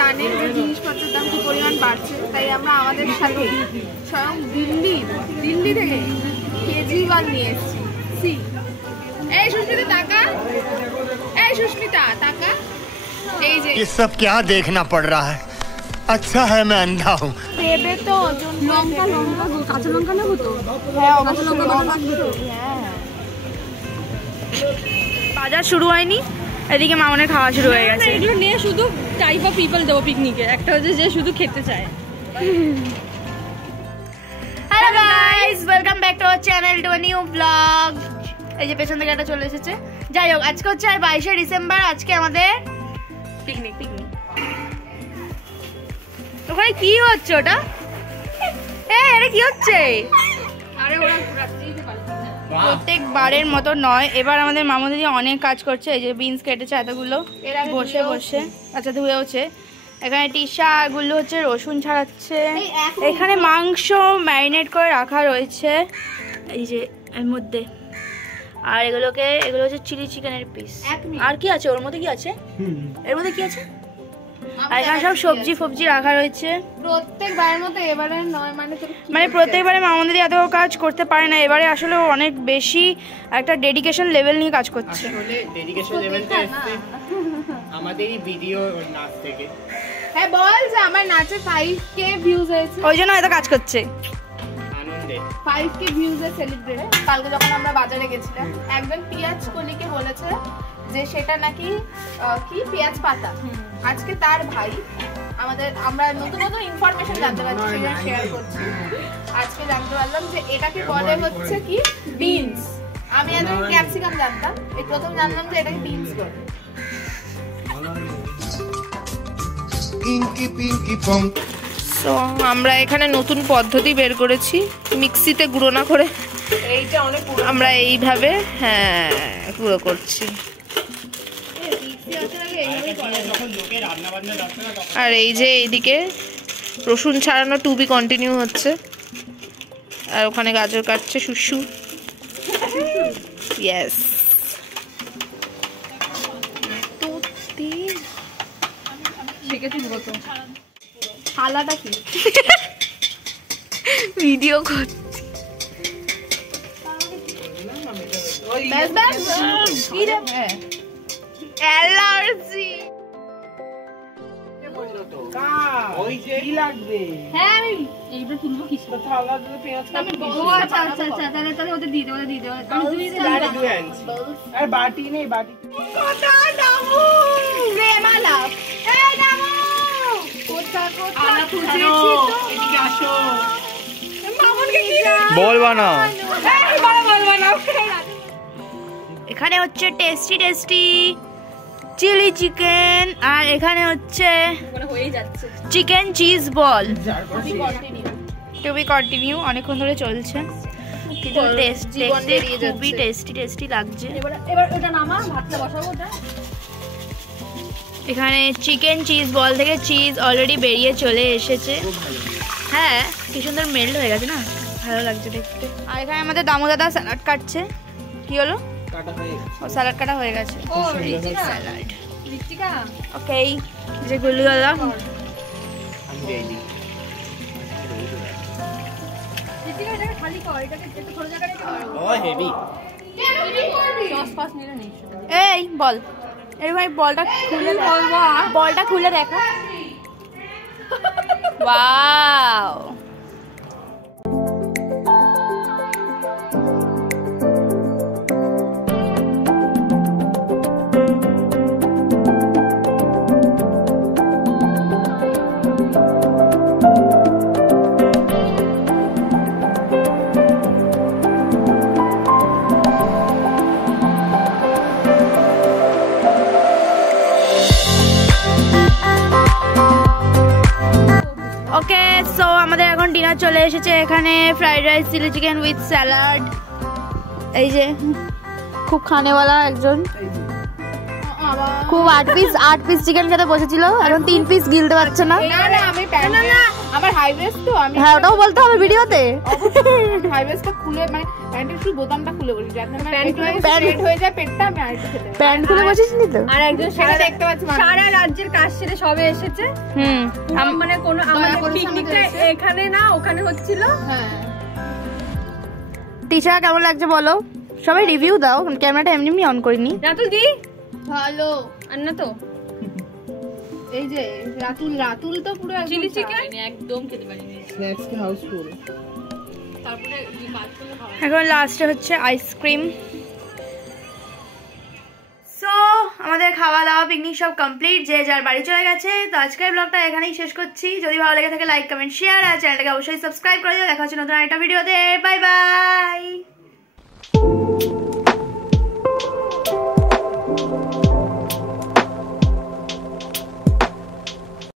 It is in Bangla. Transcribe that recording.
জানে যে জিনিসপত্রের দাম কি পরিমাণ বাড়ছে, তাই আমরা আমাদের সাথে স্বয়ং দিল্লি থেকে কেজরিওয়াল নিয়ে এসেছি। এই সুস্মিতা টাকা, এই সুস্মিতা টাকা, এই যে ये सब क्या देखना पड़ रहा है, अच्छा है मैं अंधा हूँ। দেবে তো লঙ্কা কাঁচা লঙ্কা নেবো তো। হ্যাঁ কাঁচা লঙ্কা লাগবে তো। হ্যাঁ বাজার শুরু হয়নি, এদিকে মামনের খাওয়া শুরু হয়ে গেছে। এগুলো নিয়ে শুধু টাইপ অফ পিপল দেবো পিকনিকে। একটা হচ্ছে যে শুধু খেতে চায়। Hello guys, welcome back to our channel to a new blog. এই যে পেছন থেকে একটা চলে এসেছে। যাই হোক, আজকে হচ্ছে 22শে ডিসেম্বর। আজকে আমাদের পিকনিক। ওখানে কি হচ্ছে ওটা? এটা কি হচ্ছে? প্রত্যেকবারের মতো নয়, এবার আমাদের মামুদি অনেক কাজ করছে। এই যে বিনস কেটেছে এতগুলো বসে বসে, আচ্ছা ধুয়েওছে। এখানে টিশা এগুলো হচ্ছে রসুন ছাড়াচ্ছে। এখানে মাংস ম্যারিনেট করে রাখা রয়েছে এই যে এর মধ্যে। আর এগুলো হচ্ছে চিলি চিকেনের পিস। আর কি আছে ওর মধ্যে? কি আছে এর মধ্যে? কি আছে? আর এখানে সব সবজি ফবজি রাখা রয়েছে। প্রত্যেকবারের মতো এবারে নয়, মানে প্রত্যেকবারে মামুদি এত কাজ করতে পারে না, এবারে আসলে অনেক বেশি একটা ডেডিকেশন লেভেল নিয়ে কাজ করছে। আসলে ডেডিকেশন লেভেলটা আসছে আমাদেরই ভিডিও নাচ থেকে। হ্যাঁ বল যে আমার নাচে 5k ভিউজ হয়েছে, ওই জন্য এত কাজ করছে। আনন্দে 5k ভিউজে সেলিব্রেট। কালকে যখন আমরা বাজারে গেছিলাম, একজন পেঁয়াজ কলিকে বলেছে যে সেটা নাকি কি পেঁয়াজ পাতা। আজকে তার ভাই আমরা নতুন ইনফরমেশন জানতে পারছি, সেটা শেয়ার করছি। আজকে জানতে পারলাম যে এটাকে বলে হচ্ছে কি বিনস। আমি একদম ক্যাপসিকাম জানতাম, এই প্রথম জানলাম যে এটাকে বিনস বলে। সো আমরা এখানে নতুন পদ্ধতি বের করেছি, মিক্সিতে গুঁড়ো না করে আমরা এইভাবে গুঁড়ো করছি। আর এই যে এইদিকে রসুন ছাড়ানো টু বি কন্টিনিউ হচ্ছে। আর ওখানে গাজর কাটছে শুশু। ইয়েস, থালাটা কি ভিডিও করছি। অ্যালার্জি ওই যে কি লাগবে? হ্যাঁ আমি এইটা তুলবো কি থালা দিয়ে পেঁয়াজ কাটতে। ও আচ্ছা তাহলে ওদের দিয়ে দেবো আমি দুই দাঁড়া দুই আনছি। আর বাটি নেই, বাটি কোথা নামু রে মালা। এই নামু কোথা আলা খুঁজেছি তো। এদিকে আসো। মামুনকে কি বলবা না। এই বলবা না। এখানে হচ্ছে টেস্টি চিলি চিকেন, আর এখানে হচ্ছে হয়ে যাচ্ছে chicken cheese ball. To be continue, অনেকক্ষণ ধরে চলছে কিন্তু দেখতে খুবই টেস্টি লাগছে। এবার ওটা নামা, ভাতটা বসাবো। ওটা এখানে চিকেন চিজ বল থেকে চিজ অলরেডি বেরিয়ে চলে এসেছে। হ্যাঁ কি সুন্দর মেল্ট হয়ে গেছে না, ভালো লাগছে দেখতে। আর এখানে আমাদের দামু দাদা স্যালাড কাটছে। কি হলো? কাটা হয়ে গেছে। ও স্যালাড কাটা হয়ে গেছে। ও রিচিকা স্যালাড রিচিকা ওকে। যে গুলি দাদা আমি রেডি। রিচিকা এটাকে খালি কর, এটাকে একটু ছোট জায়গায় রেখে দাও। ও হেভি। সস পাস নিলে নেই। এই বল, এর ভাই বলটা খুলে দেখা। ওয়াও, ওকে। সো আমাদের এখন ডিনার চলে এসেছে। এখানে fried rice, chilli chicken with salad. এই যে খুব খানেওয়ালা একজন। খুব 8 পিস চিকেন খেতে বসেছিল, এখন 3 পিস গিলতে পারছে না। না না আমি প্যান্ট আমার হাই ওয়েস্ট তো আমি হ্যাঁ ওটাও বলতে হবে ভিডিওতে। হাই ওয়েস্টটা খুলে মানে প্যান্টের শুধু বোতামটা খুলে বসি যাতে না প্যান্ট হয়ে যায় পেটটা আমি আরেকটু খেতে পারি। প্যান্ট খুলে বসেছিস তো? আর একজন সেটা দেখতে পাচ্ছি সারা রাজ্যের কাজ সেরে সবে এসেছে। মানে কোনো আমাদের পিকনিকটা এখানে না ওখানে হচ্ছিল। হ্যাঁ টিচার কেমন লাগছে বলো? সবাই রিভিউ দাও, ক্যামেরাটা এমনি এমনি অন করিনি। রাতুল দি ভালো আর না তো এই যে রাতুল তো পুরো চিলি চিকেন একদম খেতে পারিনি। স্ন্যাক্স কে হাউসফুল। তারপরে এখন লাস্টে হচ্ছে আইসক্রিম। সো আমাদের খাওয়া দাওয়া পিকনিক সব কমপ্লিট, যে যার বাড়ি চলে গেছে। তো আজকের ব্লগটা এখানেই শেষ করছি। যদি ভালো লেগে থাকে লাইক কমেন্ট শেয়ার, আর চ্যানেলটাকে অবশ্যই সাবস্ক্রাইব করে দিও। দেখা হচ্ছে নতুন একটা ভিডিওতে। Bye bye.